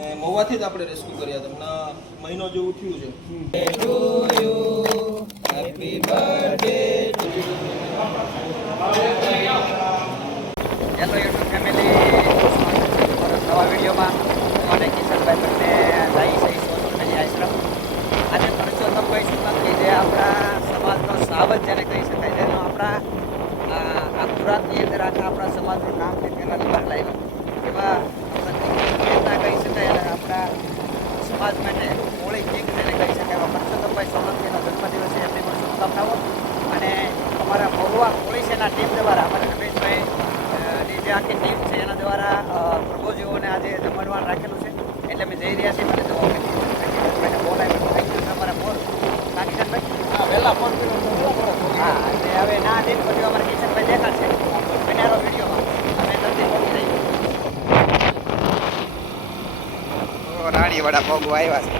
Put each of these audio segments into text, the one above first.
મહુવાથી જ આપણે રેસ્ક્યુ કર્યા તમને મહિનો જેવું થયું છે. Happy birthday to you. Hello YouTube family, નવા વિડીયોમાં મને કિશનભાઈ બંને જાય છે સોશિયલ મીડિયા આશ્રમ. આજે પરસોત્તમ ભાઈ સુતમથી જે આપણા સમાજનો સાવજ જેને કહી શકાય, જેનો આપણા આ ગુજરાતની અંદર આપણા સમાજનું નામ પહેલાં બદલાયું એવા નેતા કહી શકાય અને આપણા સમાજ માટે હોળી કિંગ જેને કહી શકાય એવા પરસોત્તમભાઈ સોલંકીનો જન્મદિવસ છે. એમની પણ શુભકામનાઓ. અને અમારા મહુવા પોલીસ એના ટીમ દ્વારા અમારા રમેશભાઈ જે આખી ટીમ છે એના દ્વારા પ્રભુજીઓને આજે જમણવાર રાખેલું છે, એટલે અમે જઈ રહ્યા છીએ. મને જો બોલાય થઈ ગયું અમારા ફોન કિશનભાઈ. હા, વહેલા ફોન હા, એટલે હવે ના દિન પછી અમારે કિશનભાઈ દેખાડશે બનારો વિડીયોમાં. અમે જલ્દી પહોંચી જઈએ. રાણી વાળા પગો આવ્યા છે.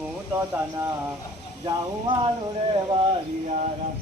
હું તો તના જાઉં મારું રે વારિયારા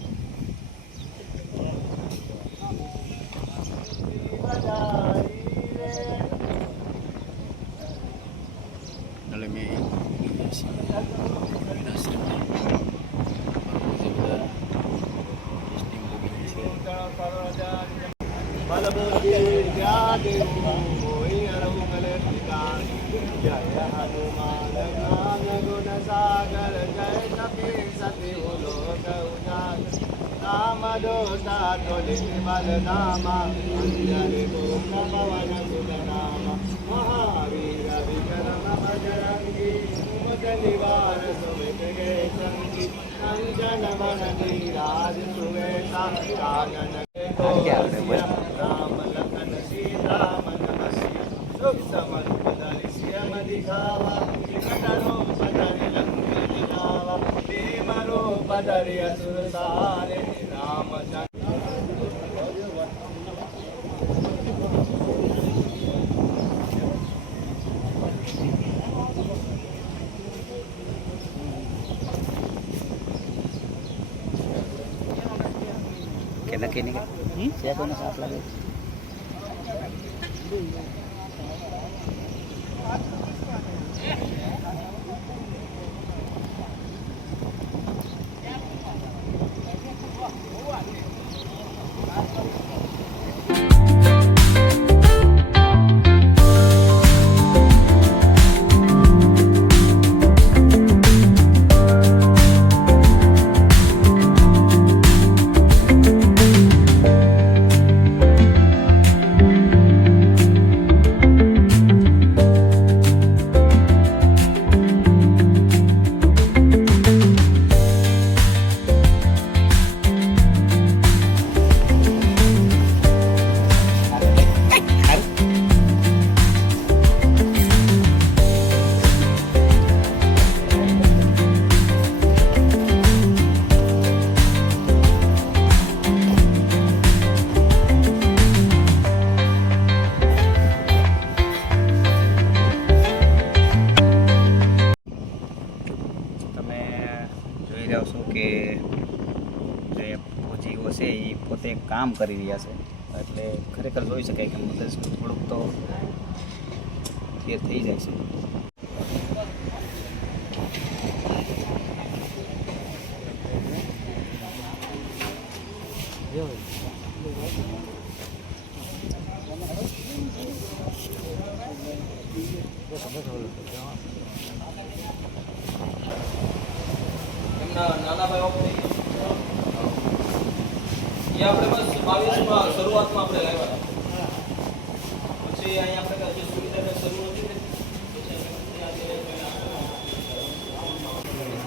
जय हनुमान ज्ञान गुण सागर जय कपी सती लोक उजागर राम दोषा तुलसी बलधामा अंजलि पुत्र पवन सुत नामा महावीर विक्रम बजरंगी सुमत निवार सुमित के संगी कंचन वरनी राज सुवेशा कानन राम लखन सीता मन बसी सुख समर्थ दिखावा कटरो पदरि लंके दिखावा प्रेमरो पदरि असुर सारे रामचंद्र કે નક્કી નહીં છે કોને સાફ લાગે. કે જે ફોજીઓ છે એ પોતે કામ કરી રહ્યા છે, એટલે ખરેખર જોઈ શકાય કે મગજ થોડુંક તો ફેર થઈ જાય છે. નાના ભાઈ આપણે બસ 22માં શરૂઆતમાં આપણે લાવ્યા હતા. પછી અહીંયા આપણે જે સુવિધાને શરૂ નથી થઈ,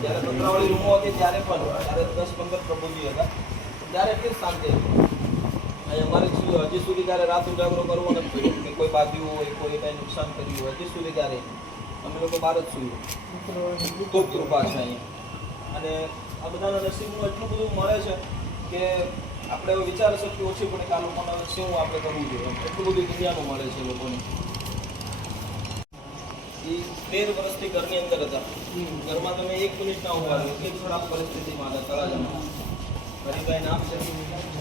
જ્યારે પતરાવાળી રૂમો હતી ત્યારે પણ 10-15 પ્રભુજી હતા, ત્યારે એટલી શાંતિ હતી. અને અમારે હજી સુધી ત્યારે રાત ઉજાગરો કરવો નથી પડ્યો કે કોઈ બાંધ્યું હોય, કોઈ કાંઈ નુકસાન કર્યું હોય, હજી સુધી ત્યારે અમે લોકો બહાર જ સુઈએ. ખૂબ કૃપા છે અહીંયા. અને આ બધાના નસીબનું એટલું બધું મળે છે કે આપણે હવે વિચાર શક્તિ ઓછી પડે કે આ લોકોને શું આપણે કરવું જોઈએ. એટલું બધું દુનિયાનું મળે છે લોકોને. એ 13 વર્ષથી ઘરની અંદર હતા. ઘરમાં તમે 1 મિનિટ ના ઉભા રહો, એટલી ખરાબ પરિસ્થિતિમાં હતા તળાજામાં. હરિભાઈ નામ છે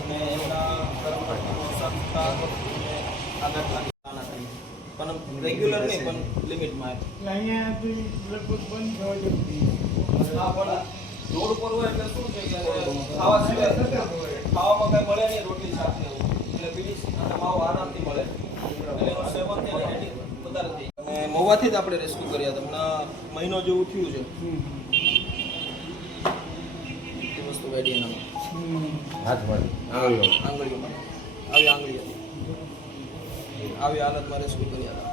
અને એમના કર્મફળનું અવસાન થતાં આઘાત લાગવાના થઈ. પણ રેગ્યુલર નહીં, પણ લિમિટમાં. અહીંયાથી લગભગ બંધ થવા જેવું. હા, પણ રોડ ઉપર હોય એટલે શું છે કે ખાવા સિવાય ખાવામાં કાંઈ મળે નહીં, રોટલી શાક ને એવું. એટલે બીડી અને માવો આરામથી મળે. એટલે એનું સેવન થઈને હેડિંગ વધારે થઈ. અને મહુવાથી જ આપણે રેસ્ક્યુ કર્યા હતા. હમણાં મહિનો જેવું થયું છે. એ વસ્તુ વેડી એનામાં આંગળીઓમાં આવી આંગળી હતી. આવી હાલતમાં રેસ્ક્યુ કર્યા હતા.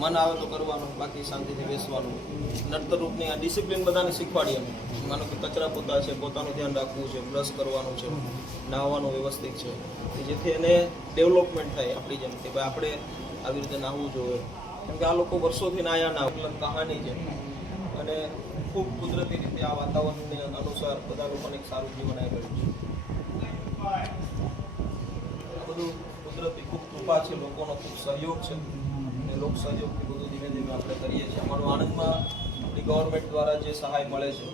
મન આવે તો કરવાનું, બાકી શાંતિથી બેસવાનું. નડતર રૂપની આ ડિસિપ્લિન બધાને શીખવાડી અમે. માનો કે કચરા પોતા છે, પોતાનું ધ્યાન રાખવું છે, બ્રશ કરવાનું છે, નાહવાનું વ્યવસ્થિત છે, કે જેથી એને ડેવલપમેન્ટ થાય આપણી જેમ કે ભાઈ આપણે આવી રીતે નાહવું જોઈએ. કેમ કે આ લોકો વર્ષોથી નાહ્યા ના કહાની છે. અને ખૂબ કુદરતી રીતે આ વાતાવરણને અનુસાર બધા લોકોને એક સારું જીવન આવી મળ્યું છે. આ બધું કુદરતી ખૂબ કૃપા છે, લોકોનો ખૂબ સહયોગ છે. અને લોક સહયોગથી બધું ધીમે ધીમે આપણે કરીએ છીએ. અમારું આણંદમાં આપણી ગવર્મેન્ટ દ્વારા જે સહાય મળે છે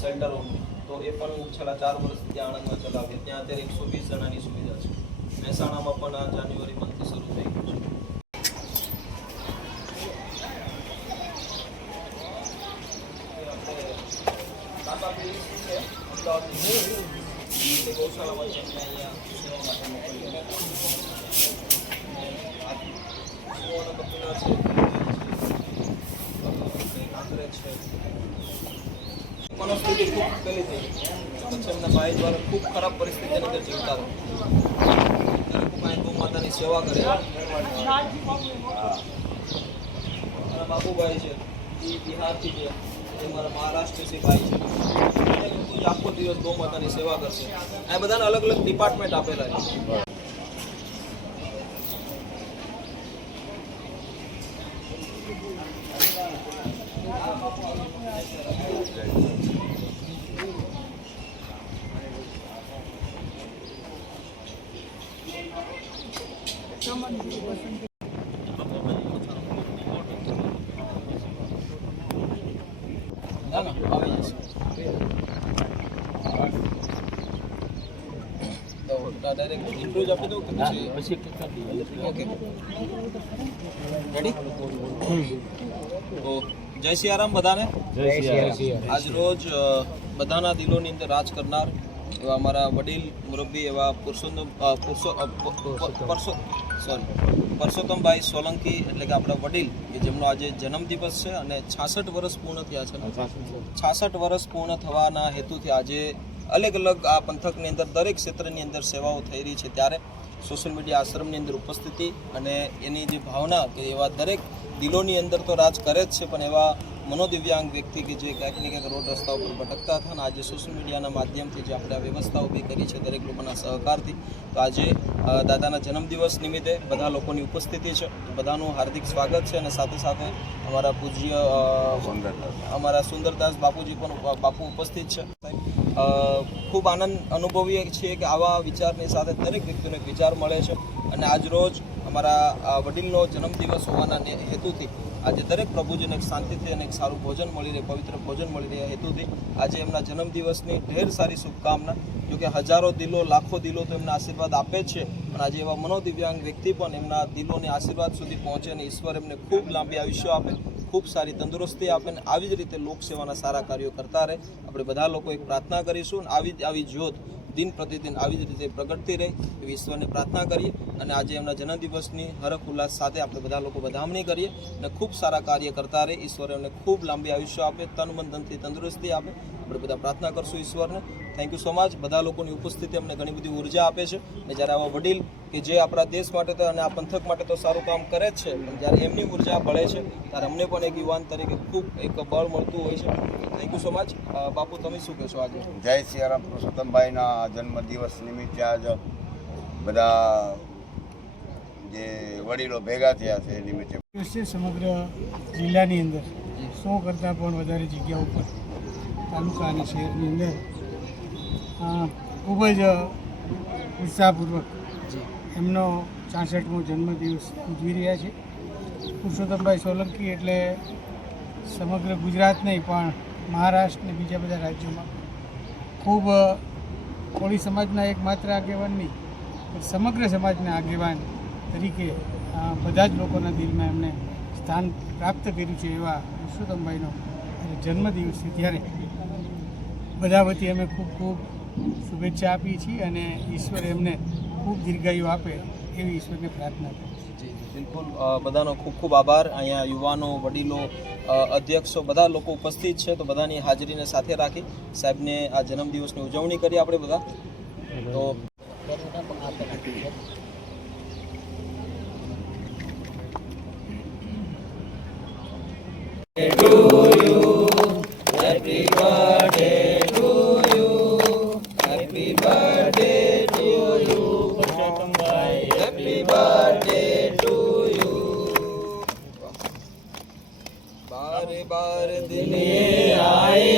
શેલ્ટરોની, તો એ પણ છેલ્લા 4 વર્ષથી ત્યાં આણંદમાં ચલાવીએ. ત્યાં અત્યારે 120 જણાની સુવિધા છે. મહેસાણામાં પણ આ જાન્યુઆરી મંથથી શરૂ થઈ ગયું છે. ગૌશાળામાં છે એમને અહીંયા સેવા માટે મોકલીએ. મનોસ્થિતિ ખૂબ પેલી થઈ. પછી એમના ભાઈ દ્વારા ખૂબ ખરાબ પરિસ્થિતિની અંદર જીવતા હતા. કાંઈ ગૌ માતાની સેવા કરે. મારા બાબુભાઈ છે, એ બિહારથી છે. એ મારા મહારાષ્ટ્રથી ભાઈ છે. એ લોકો જ આખો દિવસ ગૌ માતાની સેવા કરશે. આ બધાને અલગ અલગ ડિપાર્ટમેન્ટ આપેલા છે. ના ના આવી જશે. તો ડાયરેક્ટ ઇન્ટ્રોજ આપી દઉં કે પછી ઓકે રેડી? તો જય સિયારામ બધાને. આજ રોજ બધાના દિલોની અંદર રાજ કરનાર એવા અમારા વડીલ મુરબ્બી એવા પરસોત્તમભાઈ સોલંકી, એટલે કે આપણા વડીલ, કે જેમનો આજે જન્મદિવસ છે અને 66 વર્ષ પૂર્ણ થયા છે. 66 વર્ષ પૂર્ણ થવાના હેતુથી આજે અલગ અલગ આ પંથકની અંદર દરેક ક્ષેત્રની અંદર સેવાઓ થઈ રહી છે. ત્યારે સોશિયલ મીડિયા આશ્રમની અંદર ઉપસ્થિતિ અને એની જે ભાવના કે એવા દરેક દિલોની અંદર તો રાજ કરે જ છે, પણ એવા મનોદિવ્યાંગ વ્યક્તિ કે જે ક્યાંક ને ક્યાંક રોડ રસ્તા ઉપર ભટકતા હતા અને આજે સોશિયલ મીડિયાના માધ્યમથી જે આપણે આ વ્યવસ્થા ઊભી કરી છે દરેક લોકોના સહકારથી, તો આજે દાદાના જન્મદિવસ નિમિત્તે બધા લોકોની ઉપસ્થિતિ છે. બધાનું હાર્દિક સ્વાગત છે. અને સાથે સાથે અમારા પૂજ્ય અમારા સુંદરદાસ બાપુજી પણ બાપુ ઉપસ્થિત છે. ખૂબ આનંદ અનુભવીએ છીએ કે આવા વિચારની સાથે દરેક વ્યક્તિને એક વિચાર મળે છે. અને આજ રોજ અમારા વડીલનો જન્મદિવસ હોવાના હેતુથી આજે દરેક પ્રભુજીને એક શાંતિથી અને એક સારું ભોજન મળી રહે, પવિત્ર ભોજન મળી રહે હેતુથી આજે એમના જન્મદિવસની ઢેર સારી શુભકામના. જોકે હજારો દિલો, લાખો દિલો તો એમના આશીર્વાદ આપે જ છે, પણ આજે એવા મનોદિવ્યાંગ વ્યક્તિ પણ એમના દિલોની આશીર્વાદ સુધી પહોંચે અને ઈશ્વર એમને ખૂબ લાંબી આયુષ્ય આપે, ખૂબ સારી તંદુરસ્તી આપે અને આવી જ રીતે લોકસેવાના સારા કાર્યો કરતા રહે. આપણે બધા લોકો એક પ્રાર્થના કરીશું અને આવી જ્યોત દિન પ્રતિદિન આવી જ રીતે પ્રગટતી રહે એવી ઈશ્વરને પ્રાર્થના કરીએ. અને આજે એમના જન્મદિવસની હરખ ઉલ્લાસ સાથે આપણે બધા લોકો વધામણી કરીએ અને ખૂબ સારા કાર્ય કરતા રહે. ઈશ્વર એમને ખૂબ લાંબી આયુષ્ય આપે, તન મન ધનથી તંદુરસ્તી આપે. આપણે બધા પ્રાર્થના કરશું ઈશ્વરને. Thank you so much. બધા લોકોની ઉપસ્થિતિ અમને ઘણી બધી ઉર્જા આપે છે અને જ્યારે આવા વડીલ કે જે આપણા દેશ માટે તો અને આ પંથક માટે તો સારું કામ કરે જ છે, પણ જ્યારે એમની ઉર્જા બળે છે ત્યારે અમને પણ એક યુવાન તરીકે ખૂબ એક બળ મળતું હોય છે. Thank you so much. બાપુ, તમે શું કહેશો આજે? જય સિયારામ. પુરુષોત્તમભાઈના જન્મદિવસ નિમિત્તે આજ બધા જે વડીલો ભેગા થયા છે એ નિમિત્તે સમગ્ર જિલ્લાની અંદર 100 કરતાં પણ વધારે જગ્યાઓ ઉપર તાલુકા અને શહેરની અંદર ખૂબ જ ઉત્સાહપૂર્વક એમનો 66મો જન્મદિવસ ઉજવી રહ્યા છે. પુરુષોત્તમભાઈ સોલંકી એટલે સમગ્ર ગુજરાત નહીં પણ મહારાષ્ટ્ર અને બીજા બધા રાજ્યોમાં ખૂબ કોળી સમાજના એકમાત્ર આગેવાન નહીં પણ સમગ્ર સમાજના આગેવાન તરીકે બધા જ લોકોના દિલમાં એમને સ્થાન પ્રાપ્ત કર્યું છે. એવા પુરુષોત્તમભાઈનો જન્મદિવસ છે ત્યારે બધા વતી અમે ખૂબ ખૂબ શુભેચ્છા આપીએ છીએ અને ઈશ્વર એમને ખૂબ દીર્ઘાયુ આપે એવી ઈશ્વરને પ્રાર્થના કરીએ છીએ. બિલકુલ, બધાનો ખૂબ ખૂબ આભાર. અહીંયા યુવાનો, વડીલો, અધ્યક્ષો બધા લોકો ઉપસ્થિત છે, તો બધાની હાજરીને સાથે રાખી સાહેબને આ જન્મદિવસની ઉજવણી કરી આપણે બધા. તો बार दिन ये आए,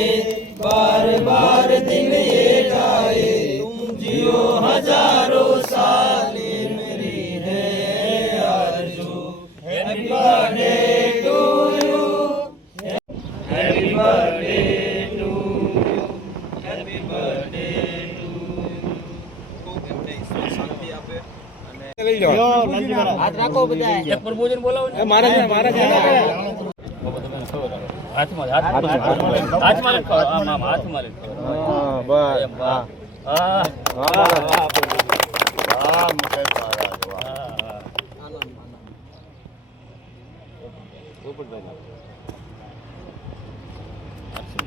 बार दिन ये जाए, तुम जियो हजारों साल मेरी है आरज़ू. Happy birthday to you, happy birthday to you, happy birthday to you. ખૂબ એમને ઈશ્વર શાંતિ આપે અને હાથ રાખો બધા. એક પ્રભુજન બોલાવો ને. હાથમાં લખો. હાથમાં લખો.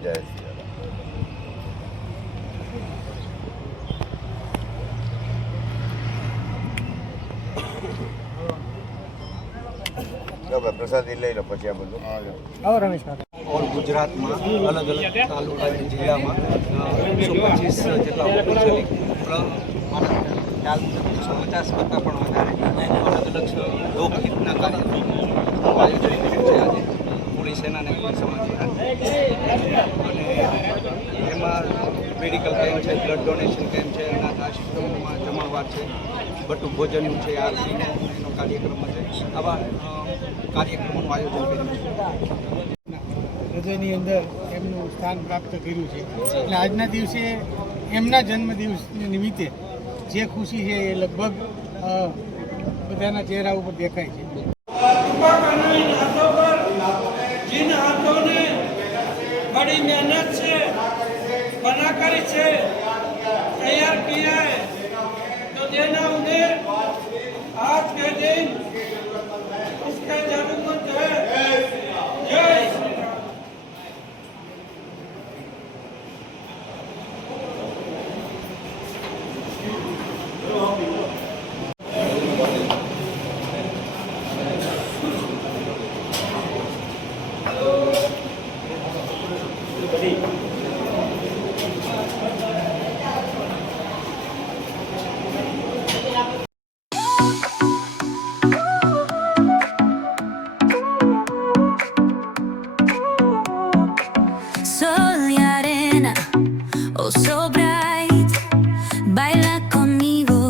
જય સિયારામ. પ્રસાદી લઈ લો પછી આ બધું. ઓલ ગુજરાતમાં અલગ અલગ તાલુકા અને જિલ્લામાં 125 જેટલા ઓફિશિયલી મારા ખ્યાલ મુજબ 150 કરતાં પણ વધારે અલગ અલગ લોકહિતના કાર્યક્રમો આયોજન કર્યું છે આજે કોળી સેના અને કોળી સમાજ અને એમાં મેડિકલ કેમ્પ છે, બ્લડ ડોનેશન કેમ્પ છે, અનાથ આશ્રમોમાં જમણવાર છે, બટુ ભોજનનું છે, આરતીનો એનો કાર્યક્રમ છે. આવા કાર્યક્રમોનું આયોજન કર્યું છે. હૃદયની અંદર એમનું સ્થાન પ્રાપ્ત કર્યું છે. એટલે આજના દિવસે એમના જન્મદિવસ નિમિત્તે જે ખુશી છે એ લગભગ બધાના ચહેરા ઉપર દેખાય છે. जिन हाथों ने बड़ी मेहनत से बनाकर इसे तैयार किया है तो देना उन्हें आज के दिन उसके जरूरत है. जय Shri Ram. Sol y arena, oh so bright, baila conmigo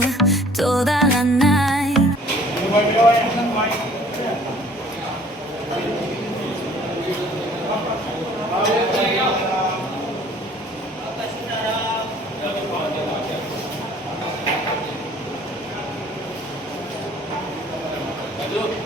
toda la night. Hello.